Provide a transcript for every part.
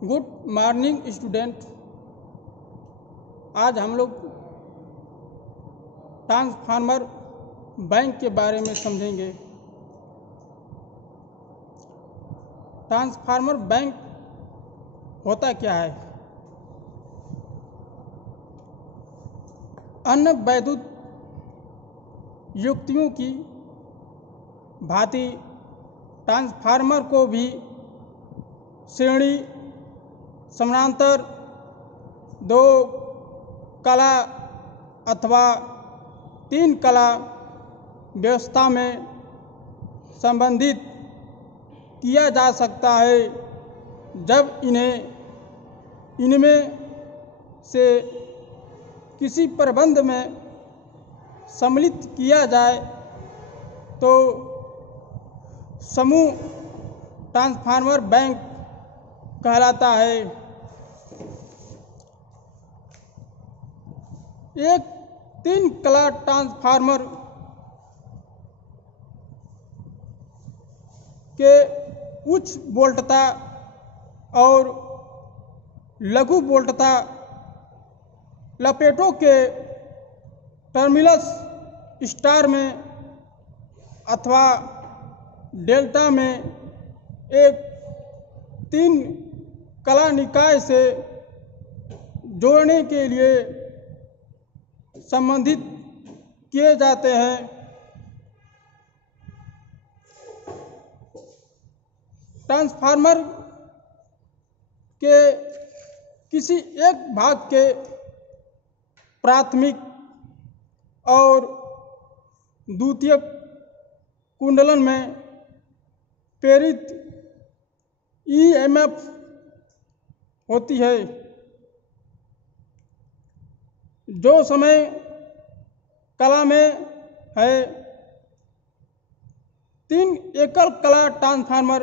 Good morning student. आज हम लोग ट्रांसफार्मर बैंक के बारे में समझेंगे। ट्रांसफार्मर बैंक होता क्या है? अन्य वैद्युत युक्तियों की भांति ट्रांसफार्मर को भी श्रेणी, समानांतर, दो कला अथवा तीन कला व्यवस्था में संबंधित किया जा सकता है, जब इनमें से किसी प्रबंध में सम्मिलित किया जाए तो समूह ट्रांसफार्मर बैंक कहलाता है। एक तीन कला ट्रांसफार्मर के उच्च वोल्टता और लघु वोल्टता लपेटों के टर्मिनल्स स्टार में अथवा डेल्टा में एक तीन कला निकाय से जोड़ने के लिए संबंधित किए जाते हैं। ट्रांसफार्मर के किसी एक भाग के प्राथमिक और द्वितीयक कुंडलन में प्रेरित ईएमएफ होती है, जो समय कला में है। तीन एकल कला ट्रांसफार्मर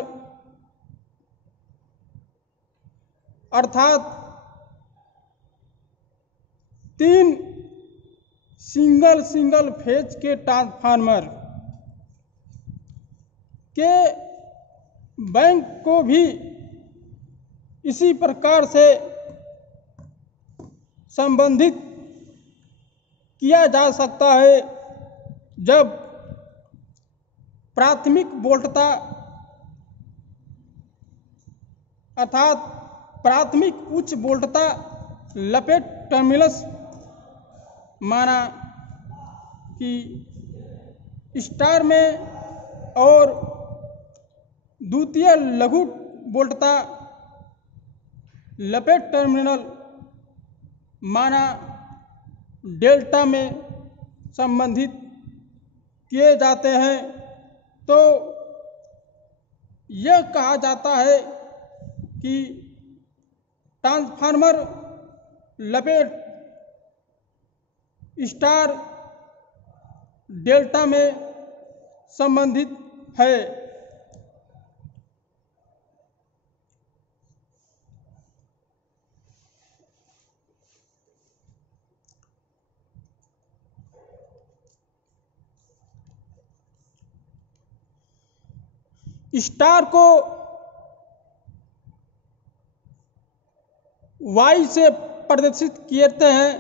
अर्थात तीन सिंगल फेज के ट्रांसफार्मर के बैंक को भी इसी प्रकार से संबंधित किया जा सकता है, जब प्राथमिक वोल्टता अर्थात प्राथमिक उच्च वोल्टता लपेट टर्मिनल्स माना कि स्टार में और द्वितीय लघु वोल्टता लपेट टर्मिनल माना डेल्टा में संबंधित किए जाते हैं, तो यह कहा जाता है कि ट्रांसफार्मर लपेट स्टार डेल्टा में संबंधित है। स्टार को वाई से प्रदर्शित करते हैं।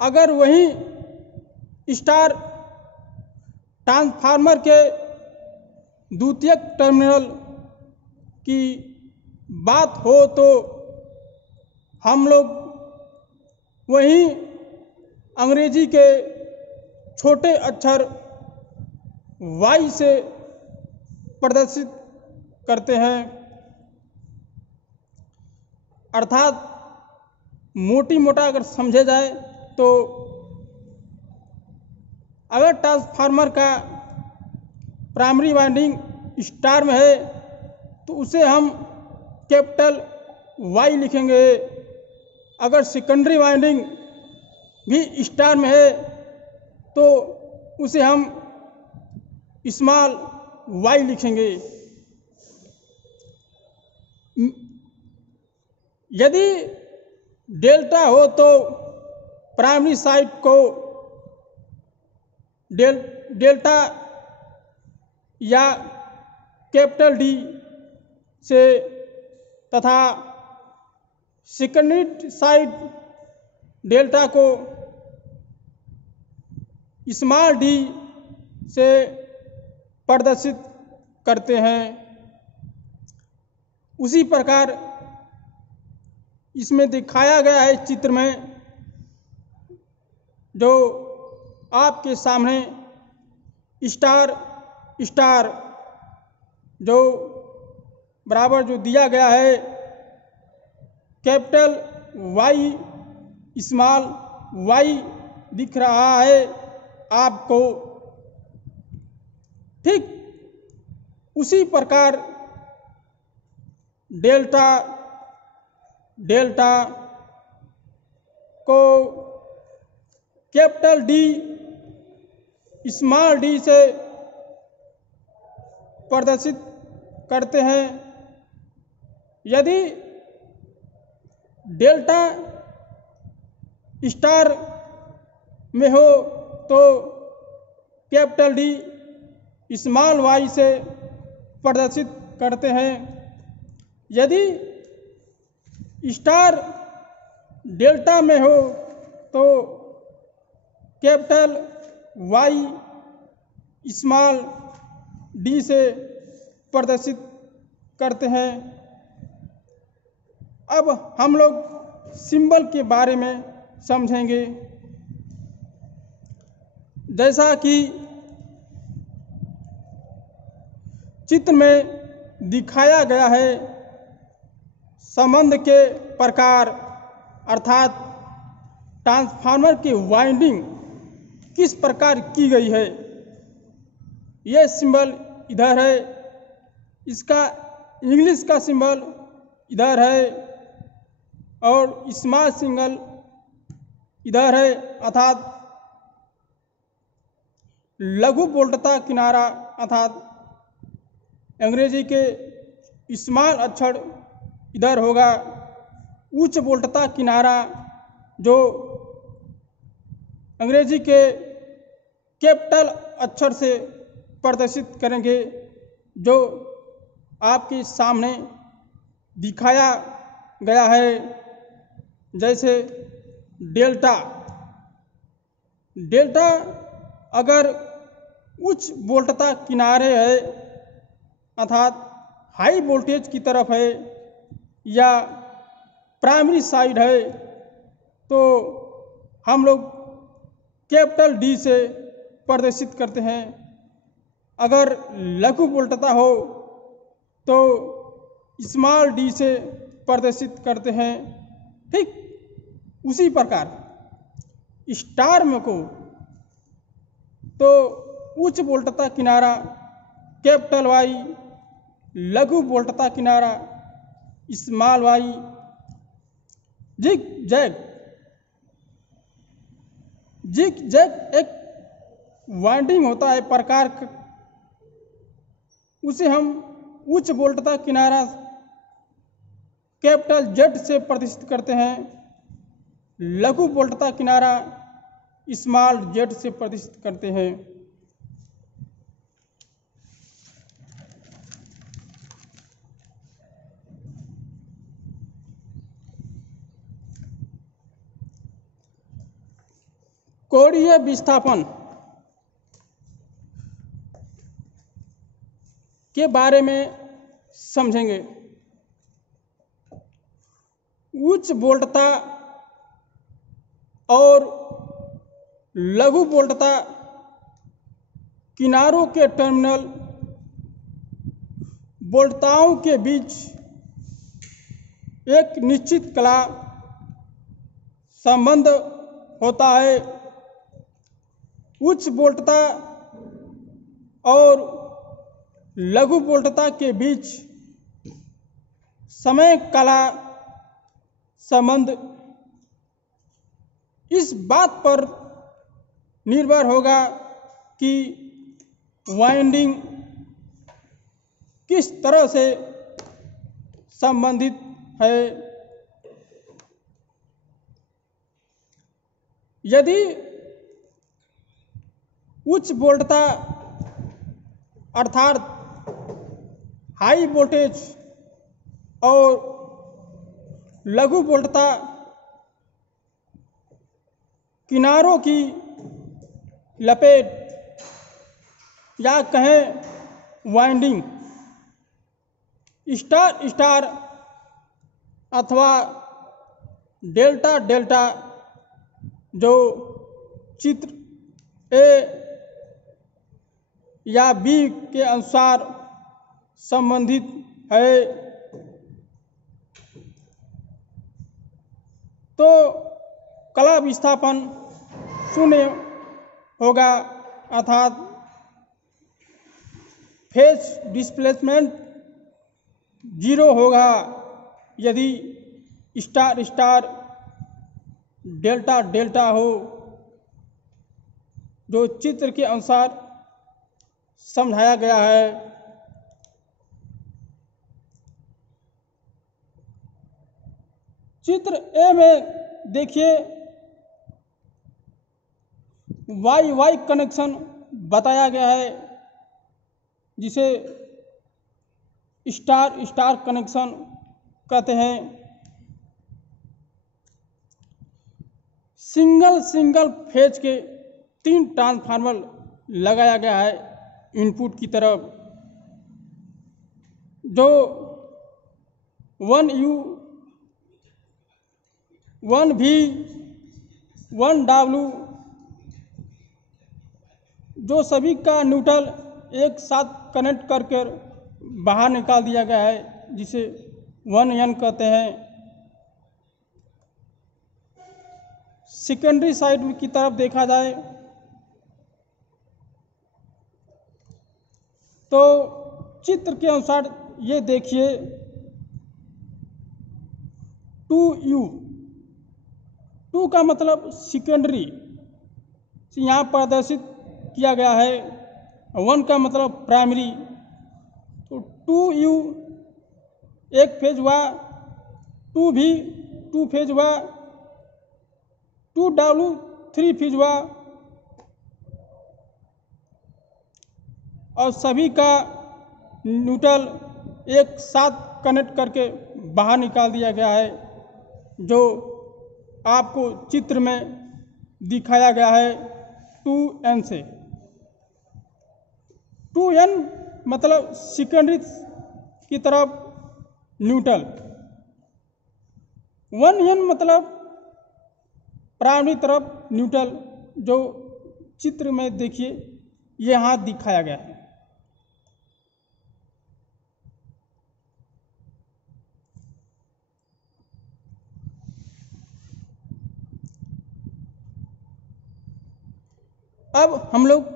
अगर वही स्टार ट्रांसफार्मर के द्वितीयक टर्मिनल की बात हो तो हम लोग वही अंग्रेजी के छोटे अक्षर वाई से प्रदर्शित करते हैं, अर्थात मोटा अगर समझे जाए तो अगर ट्रांसफार्मर का प्राइमरी वाइंडिंग स्टार में है तो उसे हम कैपिटल वाई लिखेंगे। अगर सेकेंडरी वाइंडिंग भी स्टार में है तो उसे हम स्मॉल वाई लिखेंगे। यदि डेल्टा हो तो प्राइमरी साइड को डेल्टा या कैपिटल डी से तथा सेकेंडरी साइड डेल्टा को स्मॉल डी से प्रदर्शित करते हैं। उसी प्रकार इसमें दिखाया गया है चित्र में, जो आपके सामने स्टार स्टार जो बराबर जो दिया गया है, कैपिटल वाई स्मॉल वाई दिख रहा है आपको। ठीक उसी प्रकार डेल्टा डेल्टा को कैपिटल डी स्मॉल डी से प्रदर्शित करते हैं। यदि डेल्टा स्टार में हो तो कैपिटल डी स्मॉल वाई से प्रदर्शित करते हैं। यदि स्टार डेल्टा में हो तो कैपिटल वाई स्मॉल डी से प्रदर्शित करते हैं। अब हम लोग सिंबल के बारे में समझेंगे। जैसा कि चित्र में दिखाया गया है, संबंध के प्रकार अर्थात ट्रांसफार्मर की वाइंडिंग किस प्रकार की गई है। यह सिंबल इधर है, इसका इंग्लिश का सिंबल इधर है और स्मॉल सिंगल इधर है, अर्थात लघु बोल्टता किनारा अर्थात अंग्रेजी के स्मॉल अक्षर इधर होगा। उच्च बोल्टता किनारा जो अंग्रेजी के कैपिटल अक्षर से प्रदर्शित करेंगे, जो आपके सामने दिखाया गया है। जैसे डेल्टा डेल्टा अगर उच्च वोल्टता किनारे है अर्थात हाई वोल्टेज की तरफ है या प्राइमरी साइड है, तो हम लोग कैपिटल डी से प्रदर्शित करते हैं। अगर लघु वोल्टता हो तो स्मॉल डी से प्रदर्शित करते हैं। ठीक उसी प्रकार स्टार में को तो उच्च वोल्टता किनारा कैपिटल वाई, लघु वोल्टता किनारा स्मॉल वाई। जिग जैग एक वाइंडिंग होता है प्रकार का, उसे हम उच्च वोल्टता किनारा कैपिटल जेड से प्रदर्शित करते हैं। लघु वोल्टता किनारा स्मॉल जेड से प्रदर्शित करते हैं। कोणीय विस्थापन के बारे में समझेंगे। उच्च वोल्टता और लघु वोल्टता किनारों के टर्मिनल वोल्टताओं के बीच एक निश्चित कला संबंध होता है। उच्च वोल्टता और लघु वोल्टता के बीच समय कला संबंध इस बात पर निर्भर होगा कि वाइंडिंग किस तरह से संबंधित है। यदि उच्च वोल्टता अर्थात हाई वोल्टेज और लघु वोल्टता किनारों की लपेट या कहें वाइंडिंग स्टार स्टार अथवा डेल्टा डेल्टा जो चित्र ए या बी के अनुसार संबंधित है, तो कला विस्थापन शून्य होगा अर्थात फेज डिस्प्लेसमेंट जीरो होगा यदि स्टार स्टार डेल्टा डेल्टा हो जो चित्र के अनुसार समझाया गया है। चित्र ए में देखिए वाई वाई कनेक्शन बताया गया है जिसे स्टार स्टार कनेक्शन कहते हैं। सिंगल सिंगल फेज के 3 ट्रांसफार्मर लगाया गया है इनपुट की तरफ, जो 1U 1V 1W जो सभी का न्यूट्रल एक साथ कनेक्ट करके बाहर निकाल दिया गया है जिसे 1N कहते हैं। सेकेंडरी साइड की तरफ देखा जाए तो चित्र के अनुसार ये देखिए 2U 2 का मतलब सेकेंडरी यहाँ प्रदर्शित किया गया है, 1 का मतलब प्राइमरी, तो 2U एक फेज हुआ, 2V 2 फेज हुआ, 2W 3 फेज हुआ और सभी का न्यूट्रल एक साथ कनेक्ट करके बाहर निकाल दिया गया है जो आपको चित्र में दिखाया गया है 2N से। 2N मतलब सेकेंडरी की तरफ न्यूट्रल, 1N मतलब प्राइमरी तरफ न्यूट्रल जो चित्र में देखिए यहाँ दिखाया गया है। अब हम लोग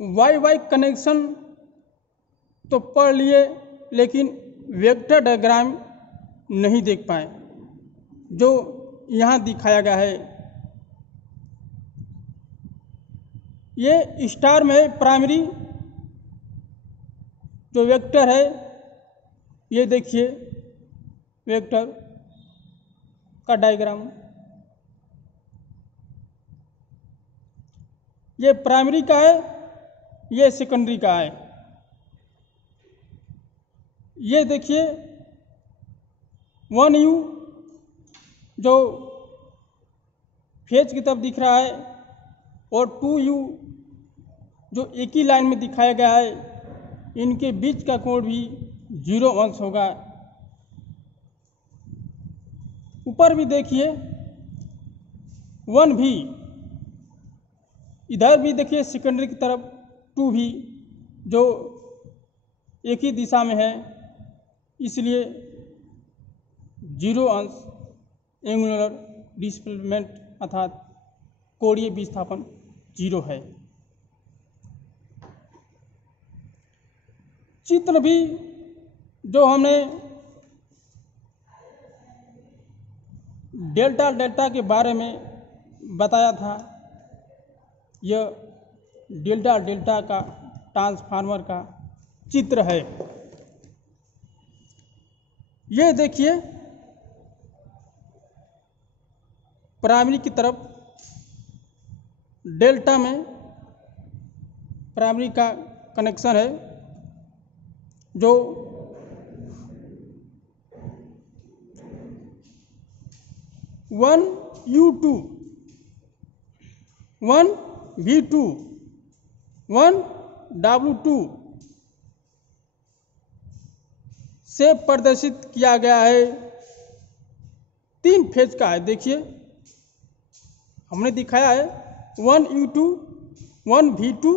वाई वाई कनेक्शन तो पढ़ लिए लेकिन वेक्टर डायग्राम नहीं देख पाए जो यहाँ दिखाया गया है। ये स्टार में प्राइमरी जो वेक्टर है, ये देखिए वेक्टर का डायग्राम, ये प्राइमरी का है, ये सेकेंडरी का है। ये देखिए 1U जो फेज की तरफ दिख रहा है और 2U जो एक ही लाइन में दिखाया गया है, इनके बीच का कोण भी 0 अंश होगा। ऊपर भी देखिए 1V, इधर भी देखिए सेकेंडरी की तरफ 2V जो एक ही दिशा में है, इसलिए 0 अंश एंगुलर डिस्प्लेसमेंट अर्थात कोणीय विस्थापन 0 है। चित्र भी जो हमने डेल्टा डेल्टा के बारे में बताया था, यह डेल्टा डेल्टा का ट्रांसफार्मर का चित्र है। ये देखिए प्राइमरी की तरफ डेल्टा में प्राइमरी का कनेक्शन है जो one U2 one V2 one W2 से प्रदर्शित किया गया है। 3 फेज का है। देखिए हमने दिखाया है one U2 one V2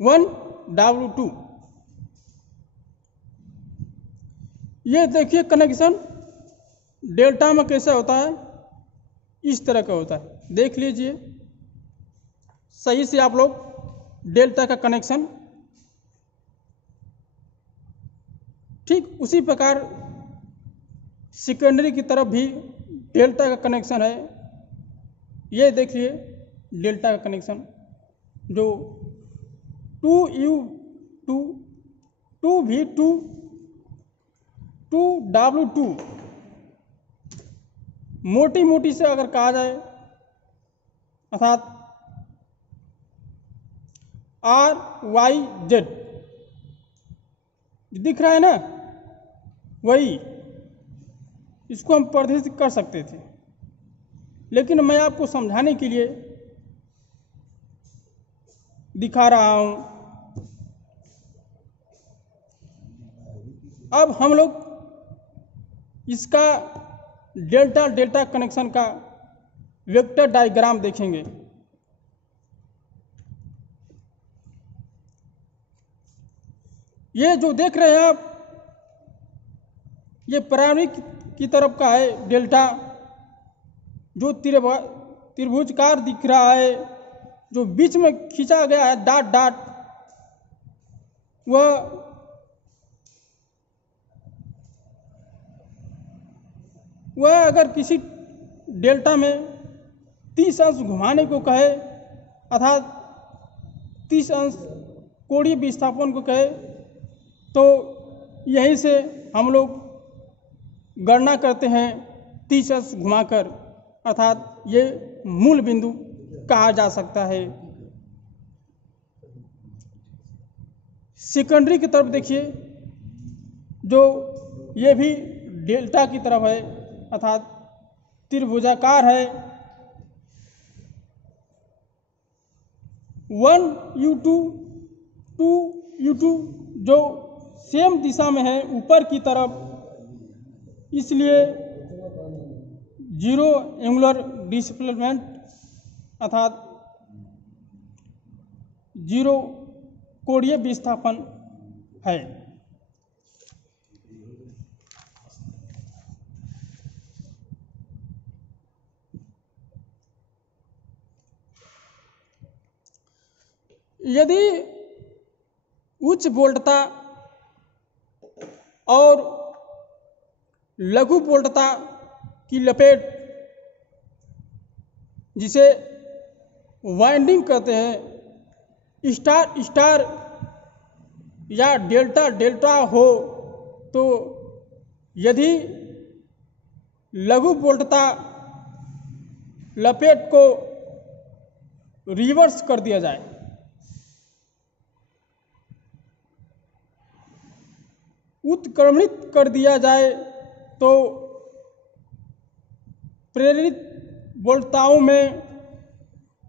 one W2। ये देखिए कनेक्शन डेल्टा में कैसा होता है, इस तरह का होता है। देख लीजिए सही से आप लोग डेल्टा का कनेक्शन। ठीक उसी प्रकार सेकेंडरी की तरफ भी डेल्टा का कनेक्शन है। ये देखिए डेल्टा का कनेक्शन जो 2U2 2V2 2W2 मोटी मोटी से अगर कहा जाए अर्थात RYZ दिख रहा है ना, वही इसको हम प्रदर्शित कर सकते थे, लेकिन मैं आपको समझाने के लिए दिखा रहा हूं। अब हम लोग इसका डेल्टा डेल्टा कनेक्शन का वेक्टर डायग्राम देखेंगे। ये जो देख रहे हैं आप, ये प्राइमरी की तरफ का है डेल्टा, जो त्रिभुजकार दिख रहा है, जो बीच में खींचा गया है डॉट डॉट, वह अगर किसी डेल्टा में 30 अंश घुमाने को कहे अर्थात 30 अंश कोणीय विस्थापन को कहे, तो यहीं से हम लोग गणना करते हैं 30 अंश घुमाकर, अर्थात ये मूल बिंदु कहा जा सकता है। सेकेंडरी की तरफ देखिए, जो ये भी डेल्टा की तरफ है अर्थात त्रिभुजाकार है। 1U2 2U2 जो सेम दिशा में है ऊपर की तरफ, इसलिए जीरो एंगुलर डिस्प्लेसमेंट अर्थात जीरो कोणीय विस्थापन है। यदि उच्च वोल्टता और लघु वोल्टता की लपेट, जिसे वाइंडिंग कहते हैं, स्टार स्टार या डेल्टा डेल्टा हो, तो यदि लघु वोल्टता लपेट को रिवर्स कर दिया जाए, उत्क्रमणित कर दिया जाए, तो प्रेरित वोल्टताओं में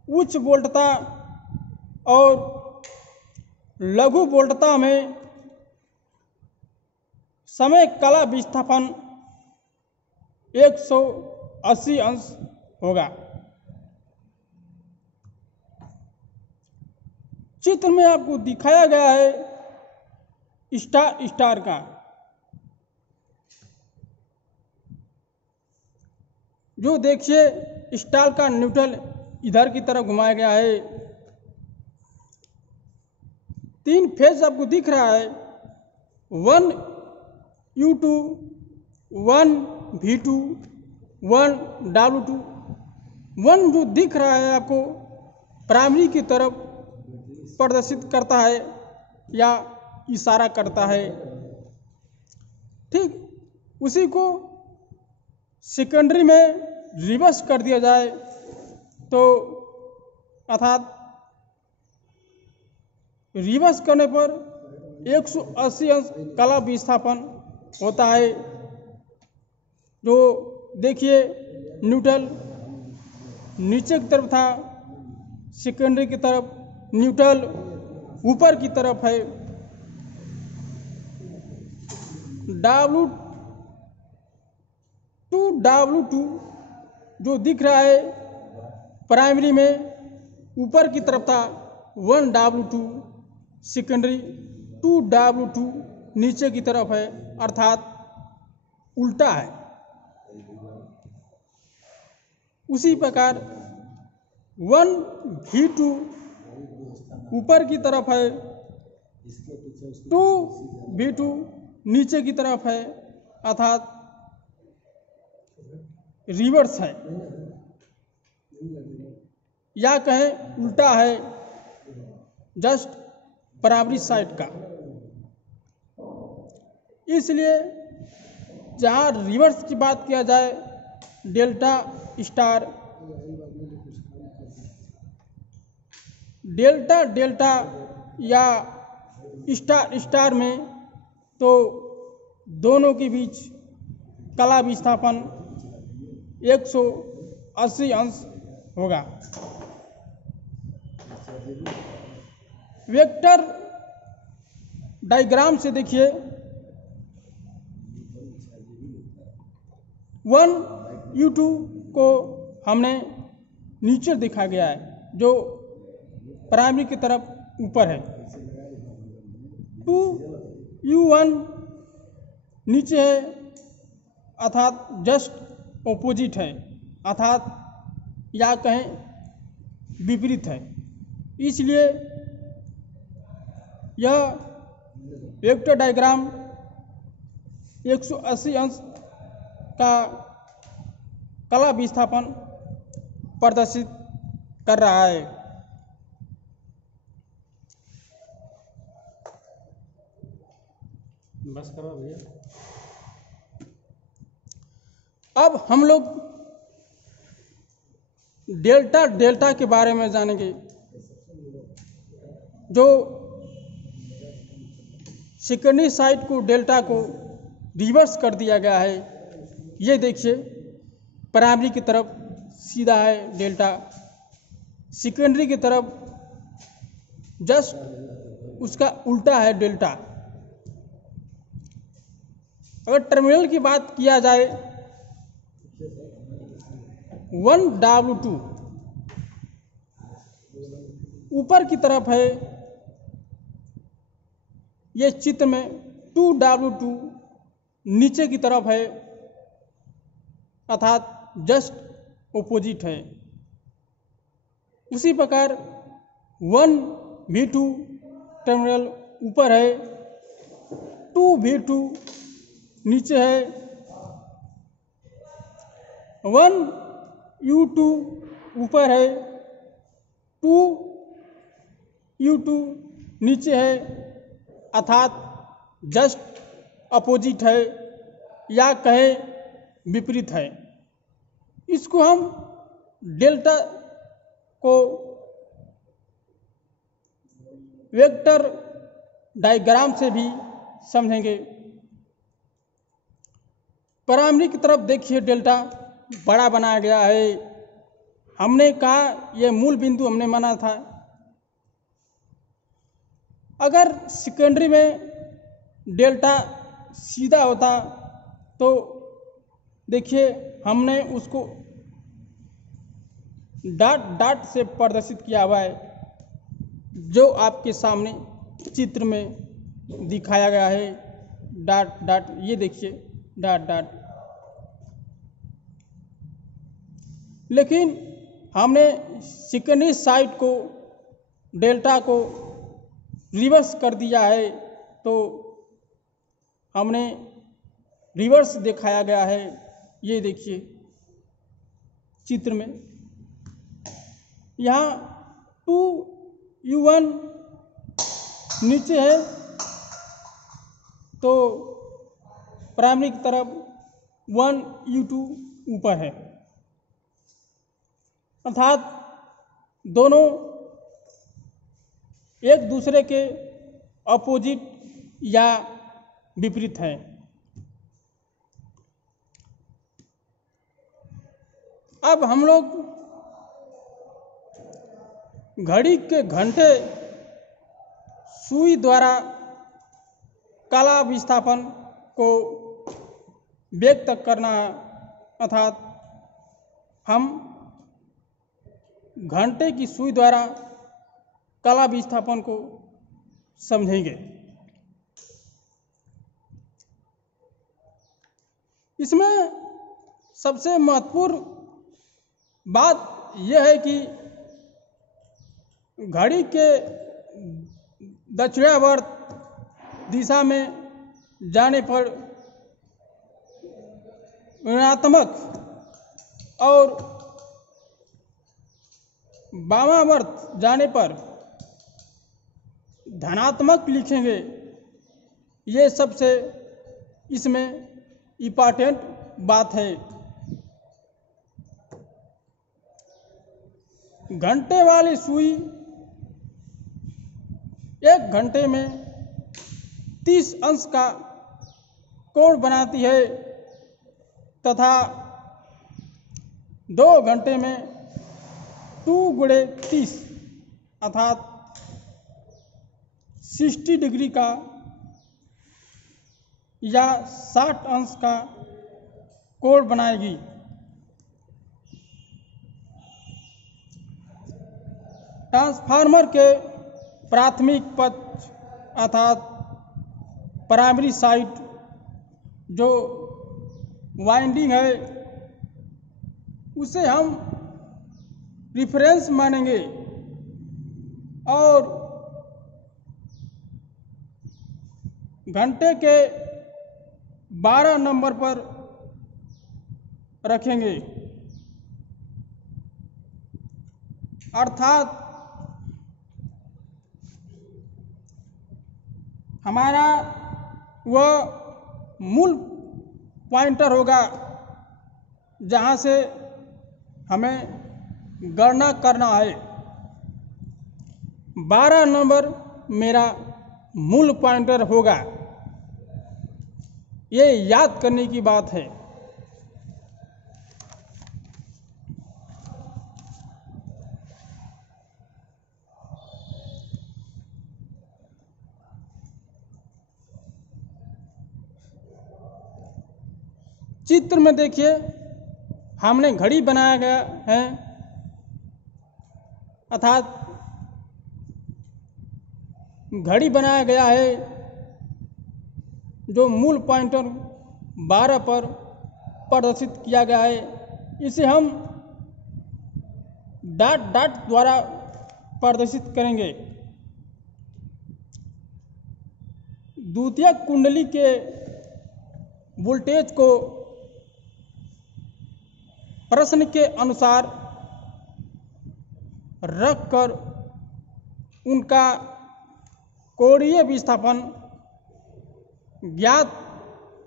उच्च वोल्टता और लघु वोल्टता में समय काला विस्थापन 180 अंश होगा। चित्र में आपको दिखाया गया है स्टार स्टार का, जो देखिए स्टार का न्यूट्रल इधर की तरफ घुमाया गया है। 3 फेज आपको दिख रहा है, 1U2 1V2 1W2। 1 जो दिख रहा है आपको प्राइमरी की तरफ प्रदर्शित करता है या इशारा करता है। ठीक उसी को सेकेंडरी में रिवर्स कर दिया जाए, तो अर्थात रिवर्स करने पर 180 अंश कला विस्थापन होता है। जो देखिए न्यूट्रल नीचे की तरफ था, सेकेंडरी की तरफ न्यूट्रल ऊपर की तरफ है। W2 जो दिख रहा है प्राइमरी में ऊपर की तरफ था 1W2, सेकेंडरी 2W2 नीचे की तरफ है, अर्थात उल्टा है। उसी प्रकार 1V2 ऊपर की तरफ है, 2V2 नीचे की तरफ है, अर्थात रिवर्स है या कहें उल्टा है, जस्ट प्राइमरी साइड का। इसलिए जहाँ रिवर्स की बात किया जाए, डेल्टा या स्टार स्टार में, तो दोनों के बीच कला विस्थापन 180 अंश होगा। वेक्टर डायग्राम से देखिए 1U2 को हमने नीचे दिखा गया है, जो प्राइमरी की तरफ ऊपर है। 2U1 नीचे है, अर्थात जस्ट ऑपोजिट है, अर्थात या कहें विपरीत है। इसलिए यह वेक्टर डायग्राम 180 अंश का कला विस्थापन प्रदर्शित कर रहा है। बस करो भैया। अब हम लोग डेल्टा के बारे में जानेंगे। जो सेकेंडरी साइड को डेल्टा को रिवर्स कर दिया गया है। ये देखिए प्राइमरी की तरफ सीधा है डेल्टा, सेकेंडरी की तरफ जस्ट उसका उल्टा है डेल्टा। अगर टर्मिनल की बात किया जाए, 1W2 ऊपर की तरफ है, ये चित्र में 2W2 नीचे की तरफ है, अर्थात जस्ट ऑपोजिट है। उसी प्रकार 1V2 टर्मिनल ऊपर है, 2V2 नीचे है, 1U2 ऊपर है, 2U2 नीचे है, अर्थात जस्ट अपोजिट है या कहें विपरीत है। इसको हम डेल्टा को वेक्टर डायग्राम से भी समझेंगे। प्राइमरी की तरफ देखिए डेल्टा बड़ा बनाया गया है। हमने कहा यह मूल बिंदु हमने माना था। अगर सेकेंडरी में डेल्टा सीधा होता तो देखिए हमने उसको डॉट से प्रदर्शित किया हुआ है, जो आपके सामने चित्र में दिखाया गया है। डॉट ये देखिए डॉट। लेकिन हमने सेकेंडरी साइड को डेल्टा को रिवर्स कर दिया है, तो हमने रिवर्स दिखाया गया है। ये देखिए चित्र में, यहाँ 2U1 नीचे है, तो प्राइमरी की तरफ 1U2 ऊपर है, अर्थात दोनों एक दूसरे के अपोजिट या विपरीत है। अब हम लोग घड़ी के घंटे सुई द्वारा कला विस्थापन को व्यक्त करना है, अर्थात हम घंटे की सुई द्वारा कला विस्थापन को समझेंगे। इसमें सबसे महत्वपूर्ण बात यह है कि घड़ी के दक्षिणावर्त दिशा में जाने पर ऋणात्मक और वामावर्त जाने पर धनात्मक लिखेंगे। ये सबसे इसमें इम्पॉर्टेंट बात है। घंटे वाली सुई 1 घंटे में 30 अंश का कोण बनाती है तथा 2 घंटे में 2 गुणे 30 अर्थात 60 डिग्री का या 60 अंश का कोण बनाएगी। ट्रांसफार्मर के प्राथमिक पक्ष अर्थात प्राइमरी साइड जो वाइंडिंग है उसे हम रिफरेंस मानेंगे और घंटे के 12 नंबर पर रखेंगे। अर्थात हमारा वह मूल पॉइंटर होगा जहाँ से हमें गणना करना है। 12 नंबर मेरा मूल पॉइंटर होगा। ये याद करने की बात है। चित्र में देखिए हमने घड़ी बनाया गया है, अर्थात घड़ी बनाया गया है जो मूल पॉइंटर 12 पर प्रदर्शित किया गया है। इसे हम डॉट डॉट द्वारा प्रदर्शित करेंगे। द्वितीयक कुंडली के वोल्टेज को प्रश्न के अनुसार रखकर उनका कोणीय विस्थापन ज्ञात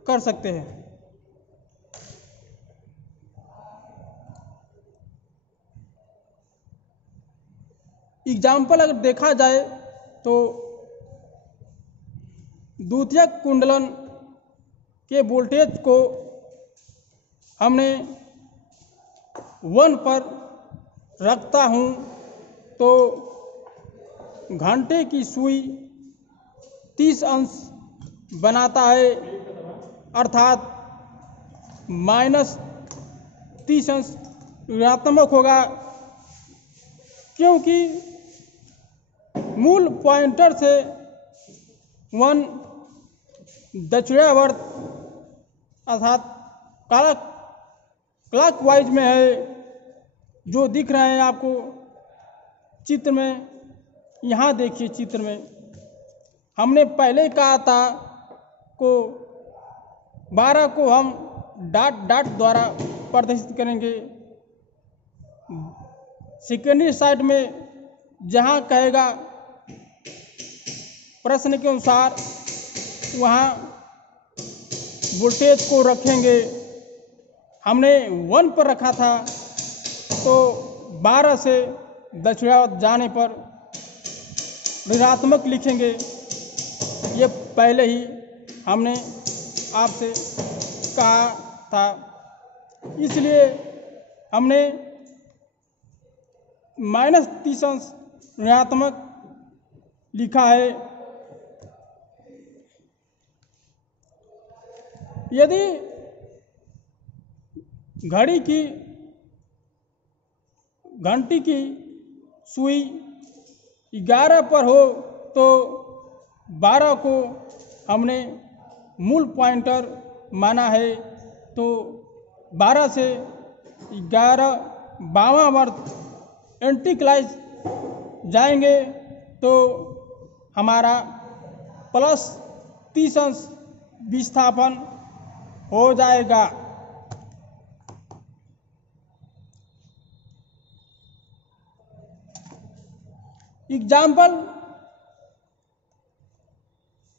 कर सकते हैं। एग्जाम्पल अगर देखा जाए तो द्वितीयक कुंडलन के वोल्टेज को हमने 1 पर रखता हूँ तो घंटे की सुई 30 अंश बनाता है, अर्थात -30 अंश ऋणात्मक होगा, क्योंकि मूल पॉइंटर से 1 दक्षिणावर्त अर्थात क्लॉकवाइज में है, जो दिख रहे हैं आपको चित्र में। यहाँ देखिए चित्र में हमने पहले कहा था को 12 को हम डॉट डॉट द्वारा प्रदर्शित करेंगे। सेकेंडरी साइड में जहाँ कहेगा प्रश्न के अनुसार वहाँ वोल्टेज को रखेंगे। हमने 1 पर रखा था तो 12 से दक्षिणावर्त जाने पर ऋणात्मक लिखेंगे। ये पहले ही हमने आपसे कहा था, इसलिए हमने -30 ऋणात्मक लिखा है। यदि घड़ी की घंटी की सुई 11 पर हो तो 12 को हमने मूल पॉइंटर माना है, तो 12 से 11 बावां वर्त एंटी क्लॉक जाएंगे तो हमारा +30 विस्थापन हो जाएगा। एग्जाम्पल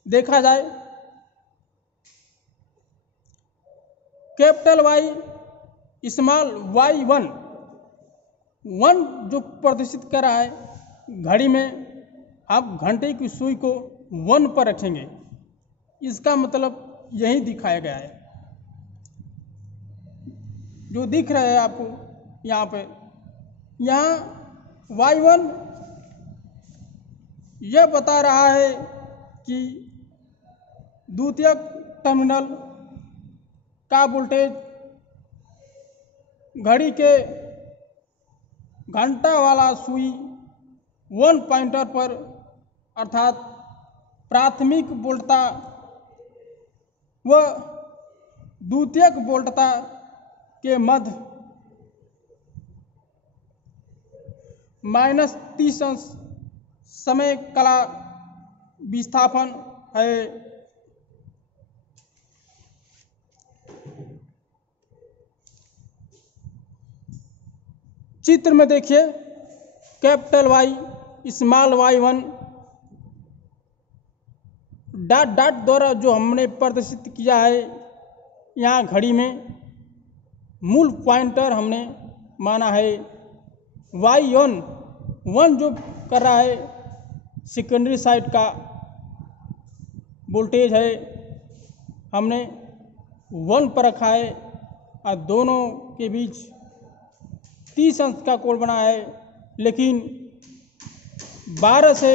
देखा जाए, कैपिटल वाई स्मॉल वाई 1 जो प्रदर्शित कर रहा है घड़ी में, आप घंटे की सुई को 1 पर रखेंगे, इसका मतलब यही दिखाया गया है जो दिख रहा है आपको यहाँ पे। यहाँ y1 यह बता रहा है कि द्वितीयक टर्मिनल का वोल्टेज घड़ी के घंटा वाला सुई 1 पॉइंटर पर अर्थात प्राथमिक वोल्टता व द्वितीयक वोल्टता के मध्य -30 समय कला विस्थापन है। चित्र में देखिए, capital Y small Y 1 dot dot द्वारा जो हमने प्रदर्शित किया है, यहाँ घड़ी में मूल पॉइंटर हमने माना है। y1 जो कर रहा है सेकेंडरी साइड का वोल्टेज है, हमने 1 पर रखा है और दोनों के बीच 30 अंश का कोण बना है, लेकिन 12 से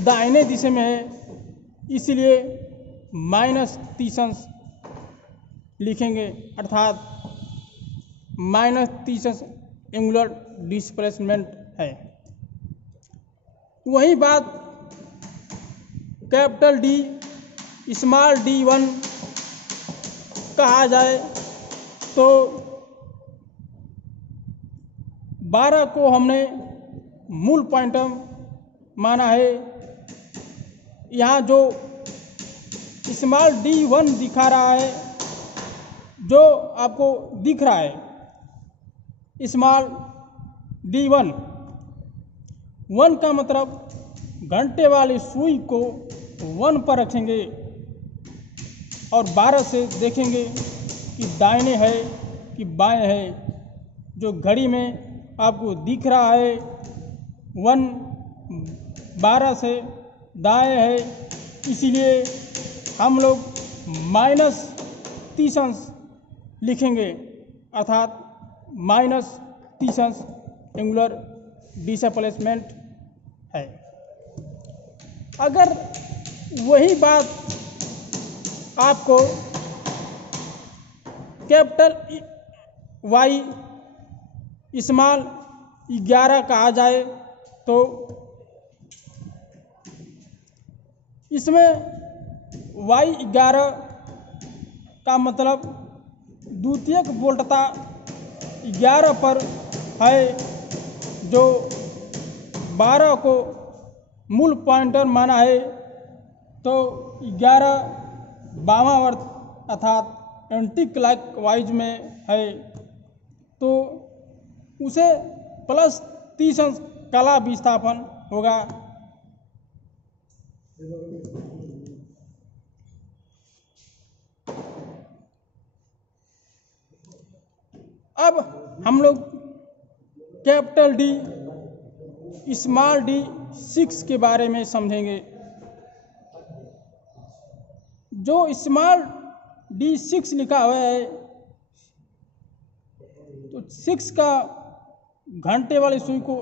दाहिने दिशा में है, इसलिए -30 अंश लिखेंगे, अर्थात -30 अंश एंगुलर डिस्प्लेसमेंट है। वही बात कैपिटल डी स्मॉल d1 कहा जाए तो 12 को हमने मूल पॉइंटर माना है। यहाँ जो स्मॉल d1 दिखा रहा है, जो आपको दिख रहा है स्मॉल d1 का मतलब घंटे वाली सुई को 1 पर रखेंगे और 12 से देखेंगे कि दाहिने है कि बाएं है। जो घड़ी में आपको दिख रहा है 1 12 से दाएं है, इसीलिए हम लोग -30 अंश लिखेंगे, अर्थात -30 अंश एंगुलर डिस्प्लेसमेंट है। अगर वही बात आपको कैपिटल वाई स्मॉल 11 कहा जाए तो इसमें y11 का मतलब द्वितीयक वोल्टता 11 पर है, जो 12 को मूल पॉइंटर माना है, तो 11 बावां वर्त अर्थात एंटी क्लॉकवाइज में है, तो उसे +30 अंश कला विस्थापन होगा। अब हम लोग कैपिटल डी स्मॉल d6 के बारे में समझेंगे। जो स्मॉल D6 लिखा हुआ है तो 6 का घंटे वाली सुई को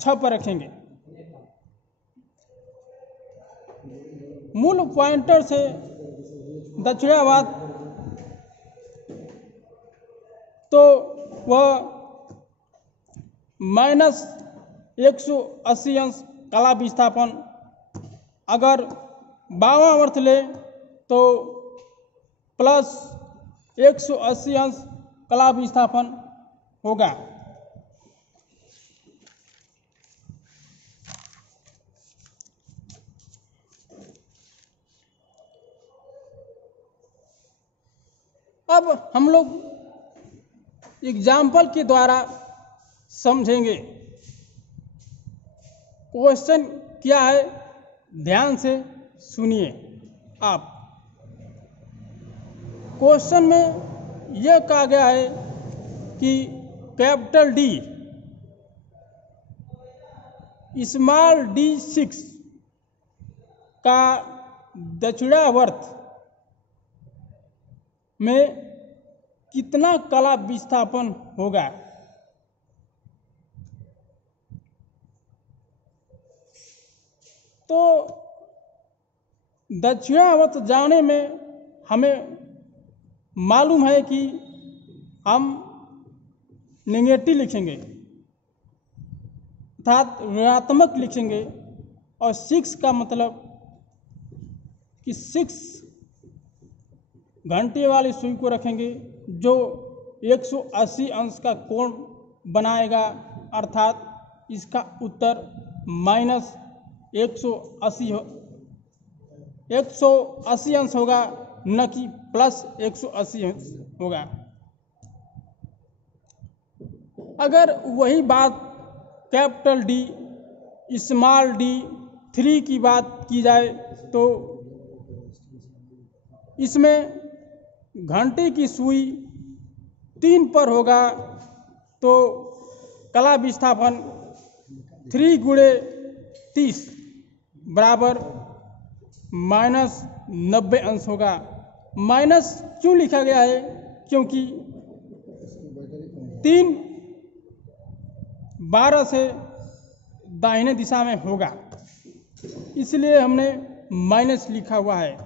6 पर रखेंगे। मूल पॉइंटर से दक्षिणावर्त तो वह -180 अंश कला विस्थापन, अगर वामावर्त ले तो +180 अंश कला विस्थापन होगा। अब हम लोग एग्जाम्पल के द्वारा समझेंगे। क्वेश्चन क्या है, ध्यान से सुनिए आप। क्वेश्चन में यह कहा गया है कि कैपिटल D स्मॉल D6 का दक्षिणावर्त में कितना कला विस्थापन होगा। तो दक्षिणावर्त जाने में हमें मालूम है कि हम नेगेटिव लिखेंगे अर्थात ऋणात्मक लिखेंगे, और 6 का मतलब कि 6 घंटे वाली सुई को रखेंगे जो 180 अंश का कोण बनाएगा, अर्थात इसका उत्तर -180 अंश होगा, न कि +180 अंश होगा। अगर वही बात कैपिटल D स्मॉल D3 की बात की जाए तो इसमें घंटे की सुई 3 पर होगा, तो कला विस्थापन 3 × 30 बराबर -90 अंश होगा। माइनस क्यों लिखा गया है? क्योंकि 3 12 से दाहिने दिशा में होगा, इसलिए हमने माइनस लिखा हुआ है।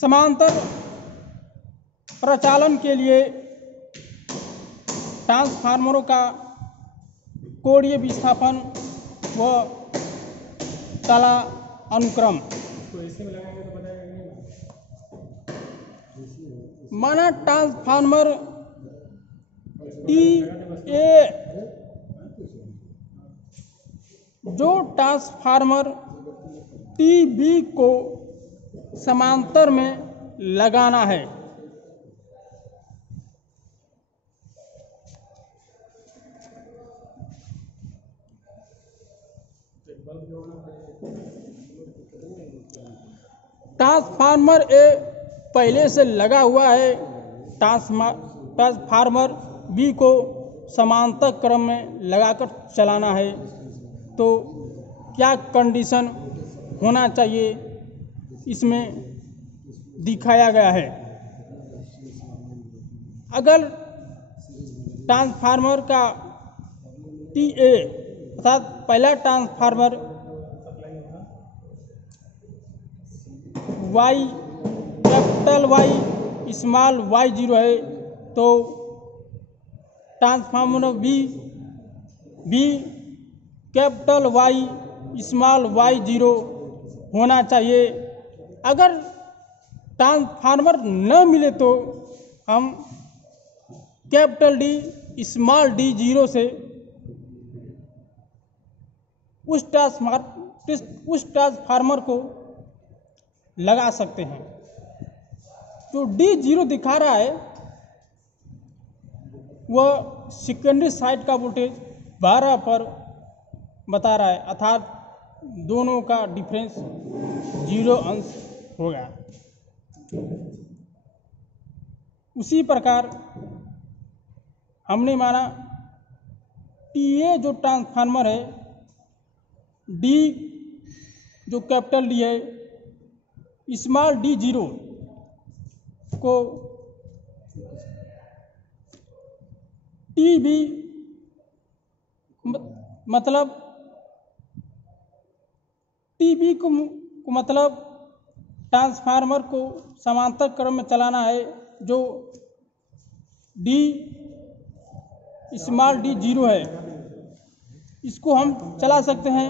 समांतर प्रचालन के लिए ट्रांसफार्मरों का कोणीय विस्थापन व कला अनुक्रम माना ट्रांसफार्मर TA, जो ट्रांसफार्मर TB को समांतर में लगाना है। ट्रांसफार्मर A पहले से लगा हुआ है, ट्रांसफार्मर B को समांतर क्रम में लगाकर चलाना है, तो क्या कंडीशन होना चाहिए इसमें दिखाया गया है। अगर ट्रांसफार्मर का TA अर्थात पहला transformer Y capital Y small Y0 है, तो transformer B capital Y small Y0 होना चाहिए। अगर ट्रांसफार्मर न मिले तो हम कैपिटल D स्मॉल D0 से उस ट्रांसफार्मर को लगा सकते हैं। जो D0 दिखा रहा है वह सेकेंडरी साइड का वोल्टेज 12 पर बता रहा है, अर्थात दोनों का डिफरेंस 0 अंश होगा। उसी प्रकार हमने माना TA जो ट्रांसफार्मर है डी जो कैपिटल डी है स्मॉल डी जीरो को टी भी मतलब टी बी को मतलब ट्रांसफार्मर को समांतर क्रम में चलाना है जो डी स्मॉल डी जीरो है, इसको हम चला सकते हैं।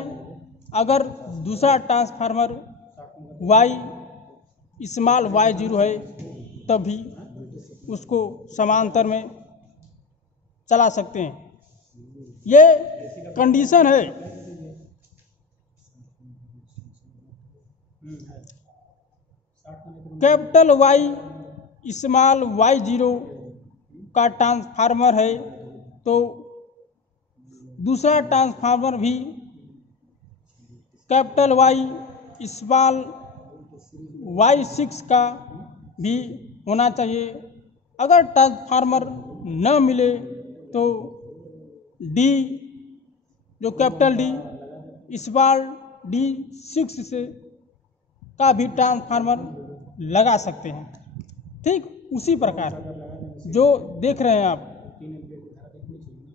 अगर दूसरा transformer Y small Y zero है तब भी उसको समांतर में चला सकते हैं। ये कंडीशन है। Capital Y small Y zero का ट्रांसफार्मर है तो दूसरा ट्रांसफार्मर भी capital Y small Y six का भी होना चाहिए। अगर ट्रांसफार्मर न मिले तो डी जो capital D small D six से का भी ट्रांसफार्मर लगा सकते हैं। ठीक उसी प्रकार जो देख रहे हैं आप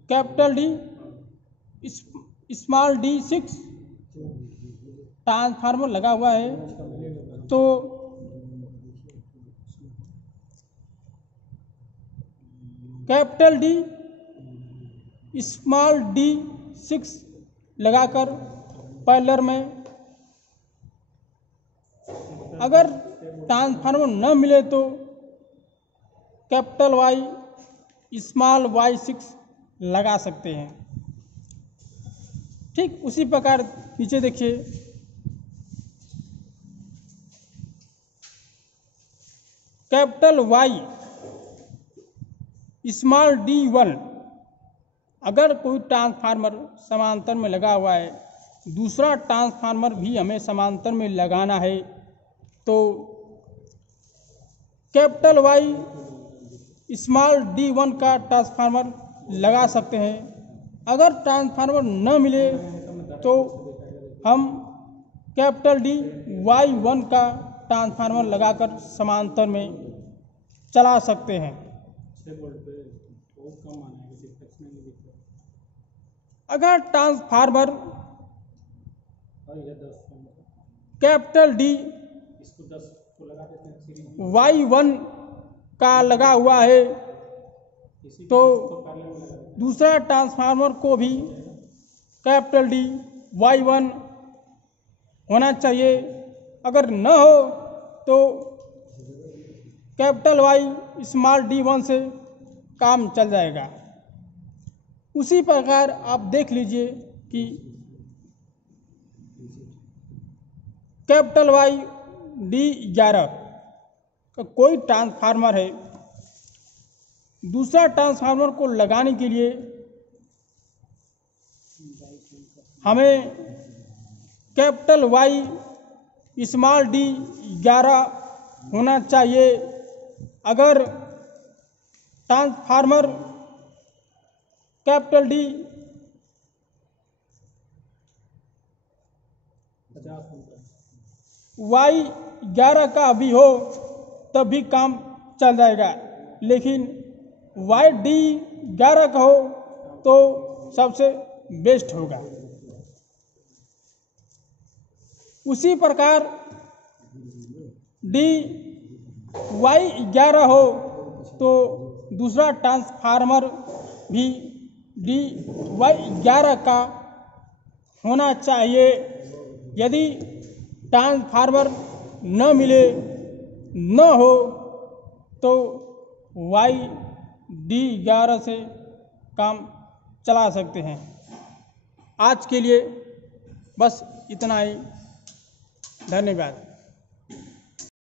capital D small D six transformer लगा हुआ है तो capital D small D six लगाकर पैरेलल में अगर ट्रांसफार्मर न मिले तो capital Y small Y six लगा सकते हैं। ठीक उसी प्रकार नीचे देखिए capital Y small D one अगर कोई ट्रांसफार्मर समांतर में लगा हुआ है, दूसरा ट्रांसफार्मर भी हमें समांतर में लगाना है तो capital Y small D one का ट्रांसफार्मर लगा सकते हैं। अगर ट्रांसफार्मर न मिले तो हम कैपिटल डी वाई वन का ट्रांसफार्मर लगाकर समांतर में चला सकते हैं। अगर transformer capital D Y one का लगा हुआ है तो दूसरा ट्रांसफार्मर को भी कैपिटल डी वाई वन होना चाहिए। अगर न हो तो capital Y small D one से काम चल जाएगा। उसी प्रकार आप देख लीजिए कि कैपिटल वाई डी 11 का कोई ट्रांसफार्मर है, दूसरा ट्रांसफार्मर को लगाने के लिए हमें कैपिटल वाई स्मॉल डी 11 होना चाहिए। अगर ट्रांसफार्मर कैपिटल डी वाई 11 का भी हो तब भी काम चल जाएगा, लेकिन वाई डी 11 का हो तो सबसे बेस्ट होगा। उसी प्रकार डी वाई 11 हो तो दूसरा ट्रांसफार्मर भी डी वाई 11 का होना चाहिए। यदि ट्रांसफार्मर न मिले न हो तो वाई डी 11 से काम चला सकते हैं। आज के लिए बस इतना ही। धन्यवाद।